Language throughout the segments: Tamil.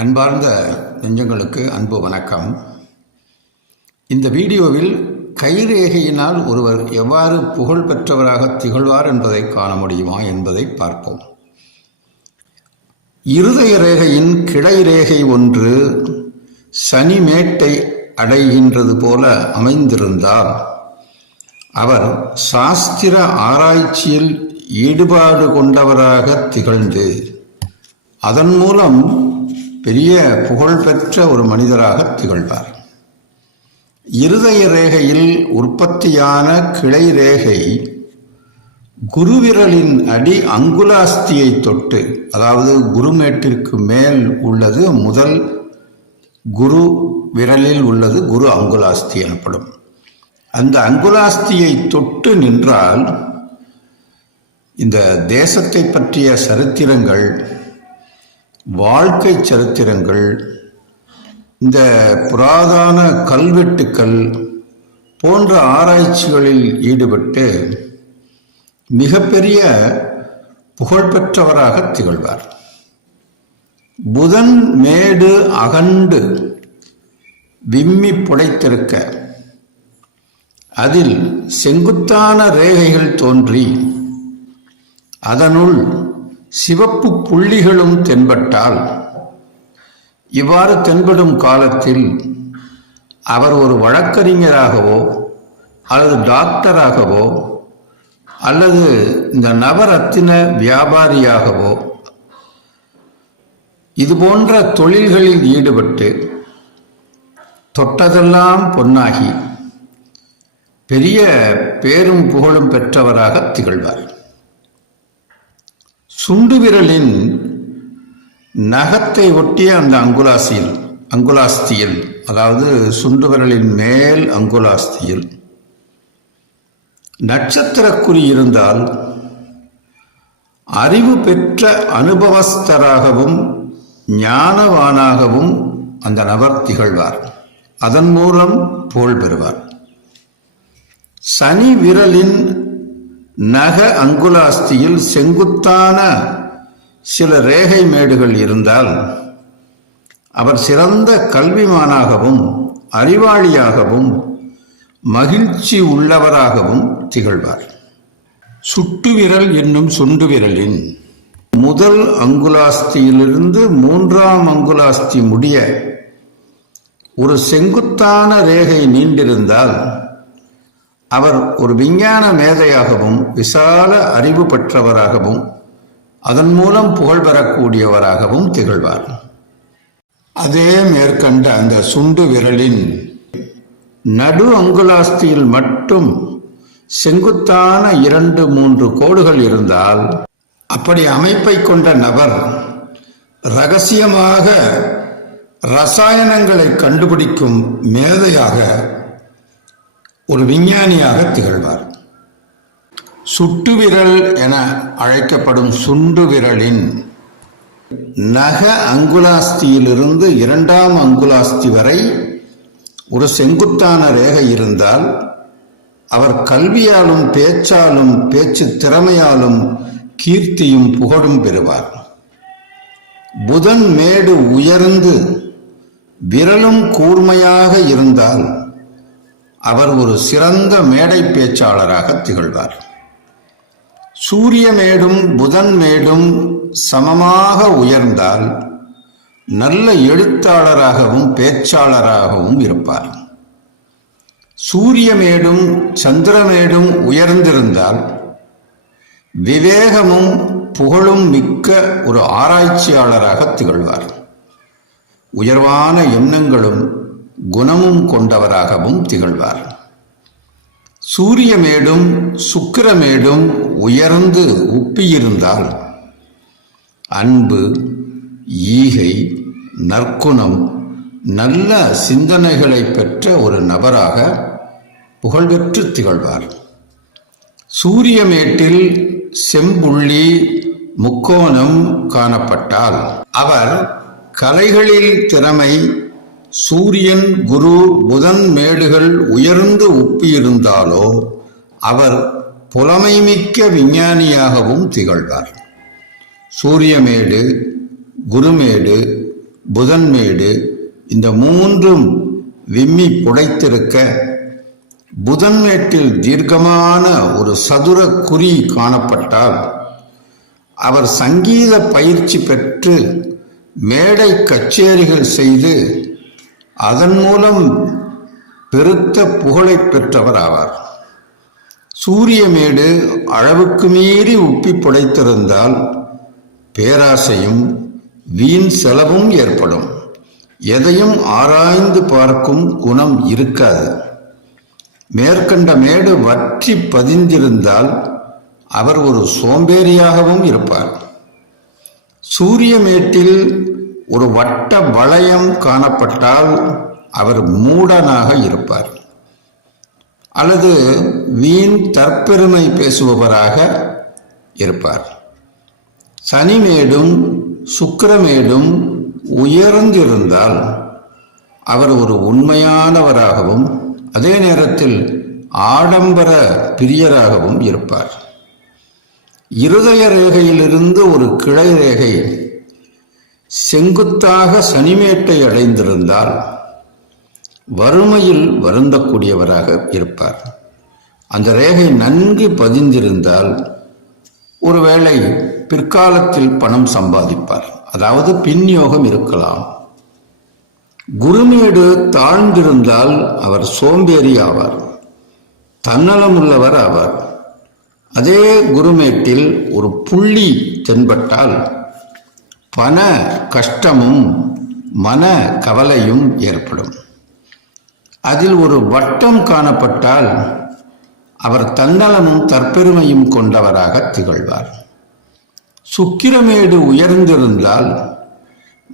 அன்பார்ந்த நெஞ்சங்களுக்கு அன்பு வணக்கம். இந்த வீடியோவில் கைரேகையினால் ஒருவர் எவ்வாறு புகழ் பெற்றவராக திகழ்வார் என்பதை காண முடியுமா என்பதை பார்ப்போம். இருதய ரேகையின் கிளை ரேகை ஒன்று சனிமேட்டை அடைகின்றது போல அமைந்திருந்தால் அவர் சாஸ்திர ஆராய்ச்சியில் ஈடுபாடு கொண்டவராக திகழ்ந்து அதன் மூலம் பெரிய புகழ்பெற்ற ஒரு மனிதராக திகழ்வார். இருதய ரேகையில் உற்பத்தியான கிளை ரேகை குருவிரலின் அடி அங்குலாஸ்தியை தொட்டு அதாவது குருமேட்டிற்கு மேல் உள்ளது முதல் குரு விரலில் உள்ளது குரு அங்குலாஸ்தி எனப்படும். அந்த அங்குலாஸ்தியை தொட்டு நின்றால் இந்த தேசத்தை பற்றிய சரித்திரங்கள் வாழ்க்கை சரித்திரங்கள் இந்த புராதான கல்வெட்டுக்கள் போன்ற ஆராய்ச்சிகளில் ஈடுபட்டு மிகப்பெரிய புகழ்பெற்றவராக திகழ்வார். புதன் மேடு அகண்டு விம்மி புடைத்திருக்க அதில் செங்குத்தான ரேகைகள் தோன்றி அதனுள் சிவப்பு புள்ளிகளும் தென்பட்டால் இவ்வாறு தென்படும் காலத்தில் அவர் ஒரு வழக்கறிஞராகவோ அல்லது டாக்டராகவோ அல்லது இந்த நவரத்தின வியாபாரியாகவோ இது போன்ற தொழில்களில் ஈடுபட்டு தொட்டதெல்லாம் பொன்னாகி பெரிய பேரும் புகழும் பெற்றவராக திகழ்வார். சுண்டு விரலின் நகத்தை ஒட்டிய அந்த அங்குலாசியில் அங்குலாஸ்தியில் அதாவது சுண்டு விரலின் மேல் அங்குலாஸ்தியில் நட்சத்திரக்குறி இருந்தால் அறிவு பெற்ற அனுபவஸ்தராகவும் ஞானவானாகவும் அந்த நபர் திகழ்வார். அதன் மூலம் புகழ் பெறுவார். சனி விரலின் நக அங்குலாஸ்தியில் செங்குத்தான சில ரேகை மேடுகள் இருந்தால் அவர் சிறந்த கல்விமானாகவும் அறிவாளியாகவும் மகிழ்ச்சி உள்ளவராகவும் திகழ்வார். சுட்டுவிரல் என்னும் சுண்டு விரலின் முதல் அங்குலாஸ்தியிலிருந்து மூன்றாம் அங்குலாஸ்தி முடிய ஒரு செங்குத்தான ரேகை நீண்டிருந்தால் அவர் ஒரு விஞ்ஞான மேதையாகவும் விசால அறிவு பெற்றவராகவும் அதன் மூலம் புகழ் பெறக்கூடியவராகவும் திகழ்வார். அதே மேற்கண்ட அந்த சுண்டு விரலின் நடு அங்குலாஸ்தியில் மட்டும் செங்குத்தான இரண்டு மூன்று கோடுகள் இருந்தால் அப்படி அமைப்பை கொண்ட நபர் ரகசியமாக ரசாயனங்களை கண்டுபிடிக்கும் மேதையாக ஒரு விஞ்ஞானியாக திகழ்வார். சுட்டு விரல் என அழைக்கப்படும் சுண்டு விரலின் நக அங்குலாஸ்தியிலிருந்து இரண்டாம் அங்குலாஸ்தி வரை ஒரு செங்குத்தான ரேகை இருந்தால் அவர் கல்வியாலும் பேச்சாலும் பேச்சு திறமையாலும் கீர்த்தியும் புகழும் பெறுவார். புதன் மேடு உயர்ந்து விரலும் கூர்மையாக இருந்தால் அவர் ஒரு சிறந்த மேடை பேச்சாளராக திகழ்வார். சூரிய மேடும் புதன் மேடும் சமமாக உயர்ந்தால் நல்ல எழுத்தாளராகவும் பேச்சாளராகவும் இருப்பார். சூரிய மேடும் சந்திரமேடும் உயர்ந்திருந்தால் விவேகமும் புகழும் மிக்க ஒரு ஆராய்ச்சியாளராக திகழ்வார். உயர்வான எண்ணங்களும் குணமும் கொண்டவராகவும் திகழ்வார். சூரியமேடும் சுக்கிரமேடும் உயர்ந்து உப்பியிருந்தால் அன்பு ஈகை நற்குணம் நல்ல சிந்தனைகளை பெற்ற ஒரு நபராக புகழ்பெற்று திகழ்வார். சூரியமேட்டில் செம்புள்ளி முக்கோணம் காணப்பட்டால் அவர் கலைகளில் திறமை சூரியன் குரு புதன் மேடுகள் உயர்ந்து உப்பியிருந்தாலோ அவர் புலமைமிக்க விஞ்ஞானியாகவும் திகழ்வார். சூரியமேடு குருமேடு புதன்மேடு இந்த மூன்றும் விம்மி புடைத்திருக்க புதன்மேட்டில் தீர்க்கமான ஒரு சதுர குறி காணப்பட்டால் அவர் சங்கீத பயிற்சி பெற்று மேடை கச்சேரிகள் செய்து அதன் மூலம் பெருத்த புகழைப் பெற்றவர் ஆவார் சூரியமேடு அளவுக்கு மீறி உப்பி புடைத்திருந்தால் பேராசையும் வீண் செலவும் ஏற்படும். எதையும் ஆராய்ந்து பார்க்கும் குணம் இருக்காது. மேற்கண்ட மேடு வற்றி பதிந்திருந்தால் அவர் ஒரு சோம்பேறியாகவும் இருப்பார். சூரியமேட்டில் ஒரு வட்ட வளையம் காணப்பட்டால் அவர் மூடனாக இருப்பார். அல்லது வீண் தற்பெருமை பேசுபவராக இருப்பார். சனிமேடும் சுக்கிரமேடும் உயர்ந்திருந்தால் அவர் ஒரு உண்மையானவராகவும் அதே நேரத்தில் ஆடம்பர பிரியராகவும் இருப்பார். இருதய ரேகையிலிருந்து ஒரு கிளை ரேகை செங்குத்தாக சனிமேட்டை அடைந்திருந்தால் வறுமையில் வருந்தக்கூடியவராக இருப்பார். அந்த ரேகை நன்கு பதிந்திருந்தால் ஒருவேளை பிற்காலத்தில் பணம் சம்பாதிப்பார். அதாவது பின்யோகம் இருக்கலாம். குருமேடு தாழ்ந்திருந்தால் அவர் சோம்பேறி ஆவார். தன்னலம் உள்ளவர் ஆவார். அதே குருமேட்டில் ஒரு புள்ளி தென்பட்டால் பண கஷ்டமும் மன கவலையும் ஏற்படும். அதில் ஒரு வட்டம் காணப்பட்டால் அவர் தன்னலமும் தற்பெருமையும் கொண்டவராக திகழ்வார். சுக்கிரமேடு உயர்ந்திருந்தால்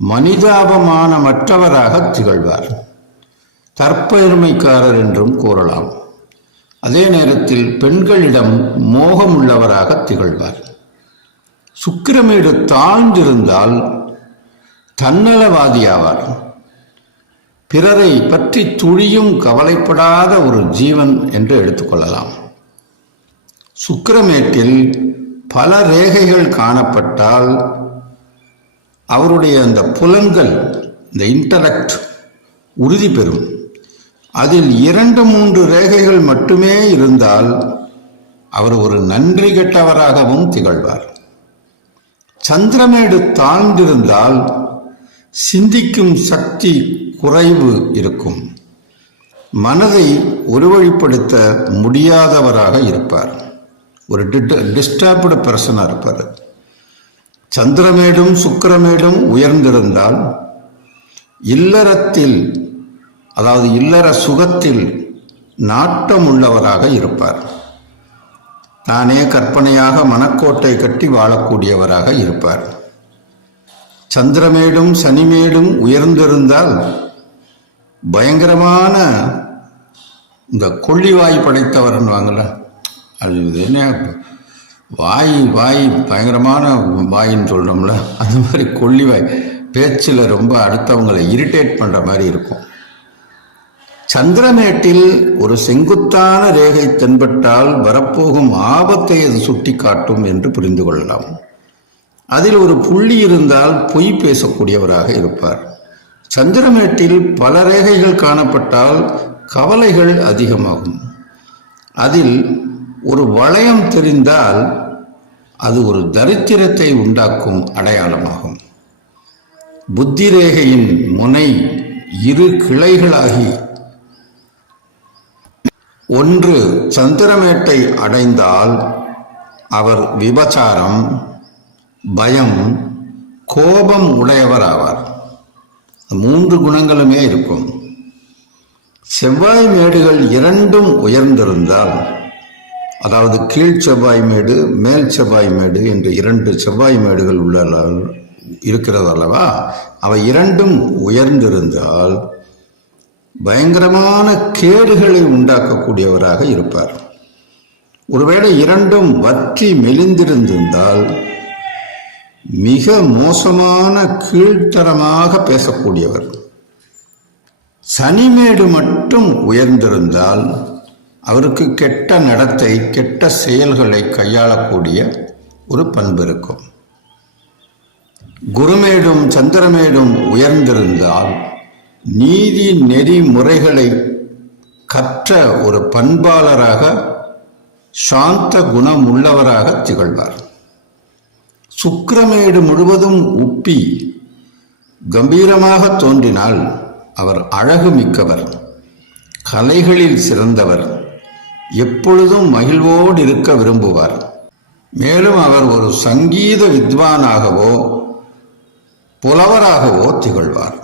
மனிதாபமானமற்றவராக திகழ்வார். தற்பெருமைக்காரர் என்றும் கூறலாம். அதே நேரத்தில் பெண்களிடம் மோகமுள்ளவராக திகழ்வார். சுக்கிரமேடு தாழ்ந்திருந்தால் தன்னலவாதியாவார். பிறரை பற்றி துளியும் கவலைப்படாத ஒரு ஜீவன் என்று எடுத்துக்கொள்ளலாம் சுக்கிரமேட்டில் பல ரேகைகள் காணப்பட்டால் அவருடைய அந்த புலன்கள் இந்த இன்டலெக்ட் உறுதி பெறும். அதில் இரண்டு மூன்று ரேகைகள் மட்டுமே இருந்தால் அவர் ஒரு நன்றி கெட்டவராகவும் திகழ்வார். சந்திரமேடு தாழ்ந்திருந்தால் சிந்திக்கும் சக்தி குறைவு இருக்கும். மனதை ஒருவழிப்படுத்த முடியாதவராக இருப்பார். ஒரு டிஸ்டர்ப்டு பர்சனாக இருப்பார். சந்திரமேடும் சுக்கரமேடும் உயர்ந்திருந்தால் இல்லறத்தில் அதாவது இல்லற சுகத்தில் நாட்டம் உள்ளவராக இருப்பார். தானே கற்பனையாக மனக்கோட்டை கட்டி வாழக்கூடியவராக இருப்பார். சந்திரமேடும் சனிமேடும் உயர்ந்திருந்தால் பயங்கரமான இந்த கொள்ளிவாய் படைத்தவர்னு வாங்கல அது என்ன? வாய் வாய் பயங்கரமான வாயின்னு சொல்கிறோம்ல அந்த மாதிரி கொள்ளிவாய் பேச்சில் ரொம்ப அடுத்தவங்களை இரிட்டேட் பண்ணுற மாதிரி இருக்கும். சந்திரமேட்டில் ஒரு செங்குத்தான ரேகை தென்பட்டால் வரப்போகும் ஆபத்தை அது சுட்டி காட்டும் என்று புரிந்து கொள்ளலாம். அதில் ஒரு புள்ளி இருந்தால் பொய் பேசக்கூடியவராக இருப்பார். சந்திரமேட்டில் பல ரேகைகள் காணப்பட்டால் கவலைகள் அதிகமாகும். அதில் ஒரு வளையம் தெரிந்தால் அது ஒரு தரித்திரத்தை உண்டாக்கும் அடையாளமாகும். புத்தி ரேகையின் முனை இரு கிளைகளாகி ஒன்று சந்திரமேட்டை அடைந்தால் அவர் விபச்சாரம் பயம் கோபம் உடையவர் ஆவார். மூன்று குணங்களுமே இருக்கும். செவ்வாய் மேடுகள் இரண்டும் உயர்ந்திருந்தால் அதாவது கீழ் செவ்வாய் மேடு மேல் செவ்வாய் மேடு என்று இரண்டு செவ்வாய் மேடுகள் உள்ள இருக்கிறது அல்லவா? அவை இரண்டும் உயர்ந்திருந்தால் பயங்கரமான கேடுகளை உண்டாக்கக்கூடியவராக இருப்பார். ஒருவேளை இரண்டும் வற்றி மெலிந்திருந்திருந்தால் மிக மோசமான கீழ்த்தரமாக பேசக்கூடியவர். சனிமேடு மட்டும் உயர்ந்திருந்தால் அவருக்கு கெட்ட நடத்தை கெட்ட செயல்களை கையாளக்கூடிய ஒரு பண்பு இருக்கும். குருமேடும் சந்திரமேடும் உயர்ந்திருந்தால் நீதி நெறிமுறைகளை கற்ற ஒரு பண்பாளராக சாந்த குணம் உள்ளவராக திகழ்வார். சுக்கிரமேடு முழுவதும் உப்பி கம்பீரமாக தோன்றினால் அவர் அழகு மிக்கவர் கலைகளில் சிறந்தவர் எப்பொழுதும் மகிழ்வோடு இருக்க விரும்புவார். மேலும் அவர் ஒரு சங்கீத வித்வானாகவோ புலவராகவோ திகழ்வார்.